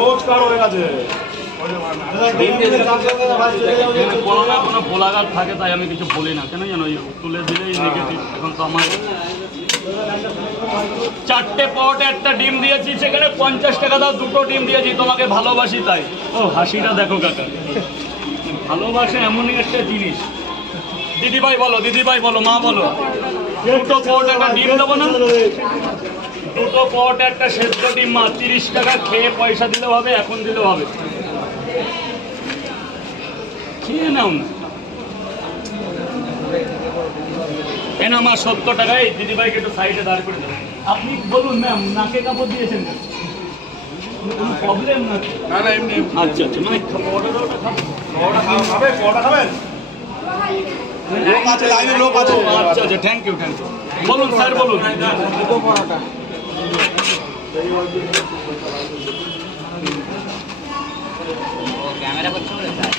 রোজকার হয়ে আছে। কোনো না কোনো গোলাঘাট থাকে, তাই আমি কিছু বলি না। কেন জানো, তুলে দিলেই নেগেটিভ। এখন তো আমার 4টে পট একটা ডিম দিয়েছি, সেখানে 50 টাকা দাও, 2টো ডিম দিয়েছি, তোমাকে ভালোবাসি তাই। ও হাসিটা দেখো কাকা, ভালোবাসা এমনই একটা জিনিস। দিদিভাই বলো, দিদিভাই বলো, মা বলো, 2টো পট একটা ডিম দেবো না? 2টো পট একটা সেদ্ধ ডিম মা, 30 টাকা। খেয়ে পয়সা দিলেও হবে, এখন দিলেও হবে। খেয়ে নাও না। এনা আমার 70 টাকায়। দিদিভাইকে একটু সাইডে দাঁড় করে দেবেন। আপনি বলুন ম্যাম, নাকে কাপড় দিয়েছেন কোনো প্রবলেম না? না এমনি। আচ্ছা আচ্ছা, মানে অর্ডারটা খাবেন? লোক আছে, লাইনে লোক আছে। আচ্ছা আচ্ছা, থ্যাংক ইউ থ্যাংক ইউ। বলুন স্যার বলুন। ক্যামেরা করছে বলে স্যার।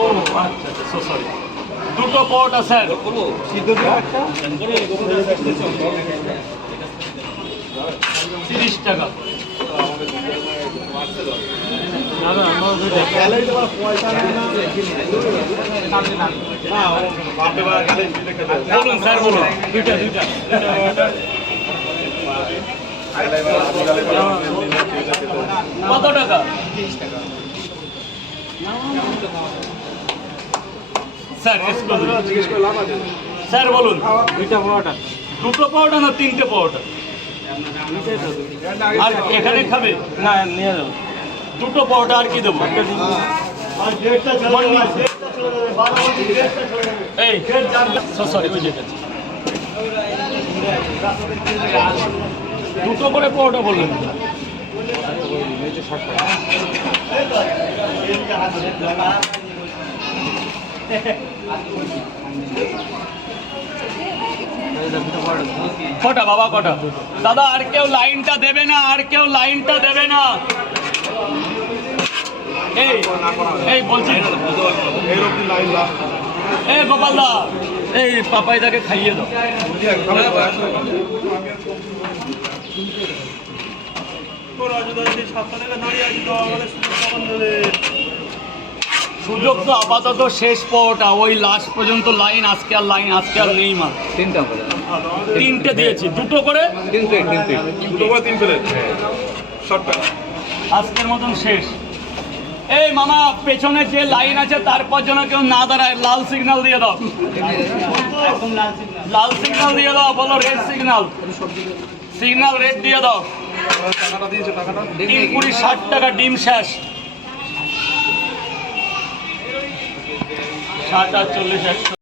ও আচ্ছা আচ্ছা, সো সরি। 2টো পরোটা স্যার। সিদ্ধ দিয়ে একটা 30 টাকা। বলুন স্যার বলুন। দুইটা কত টাকা? স্যার জিজ্ঞেস করে লাভ আছে? স্যার বলুন। 2টা পরোটা। 2টো পরোটা না 3টে পরোটা? আর এখানে খাবে না নিয়ে যাও। 2টো পরোটা। আর কি দেবো? এই সরি, বুঝে গেছি। 2টো করে পরোটা বললেন। কটা বাবা, কটা? দাদা আর কেউ লাইনটা দেবে না, আর কেউ লাইনটা দেবে না। এই বলছি, এই গোপাল দা, এই পাপাইদাকে খাইয়ে দাও। সুযোগ তো আপাতত শেষ পরোটা, ওই লাস্ট পর্যন্ত লাইন। আজকে আর নেই মা। 3টে দিয়েছি, 2টো করে। 2টো করে 3 প্লেট। আজকের মতন শেষ। এই মামা, পেছনে যে লাইন আছে তারপর যেন কেউ না দাঁড়ায়। লাল সিগন্যাল দিয়ে দাও, লাল সিগন্যাল দিয়ে দাও। বলো রেড সিগন্যাল, সিগন্যাল রেড দিয়ে দাও। টাকাটা দিয়েছে, টাকাটা 3 20 60 টাকা। ডিম শেষ। 60 আর 40 100।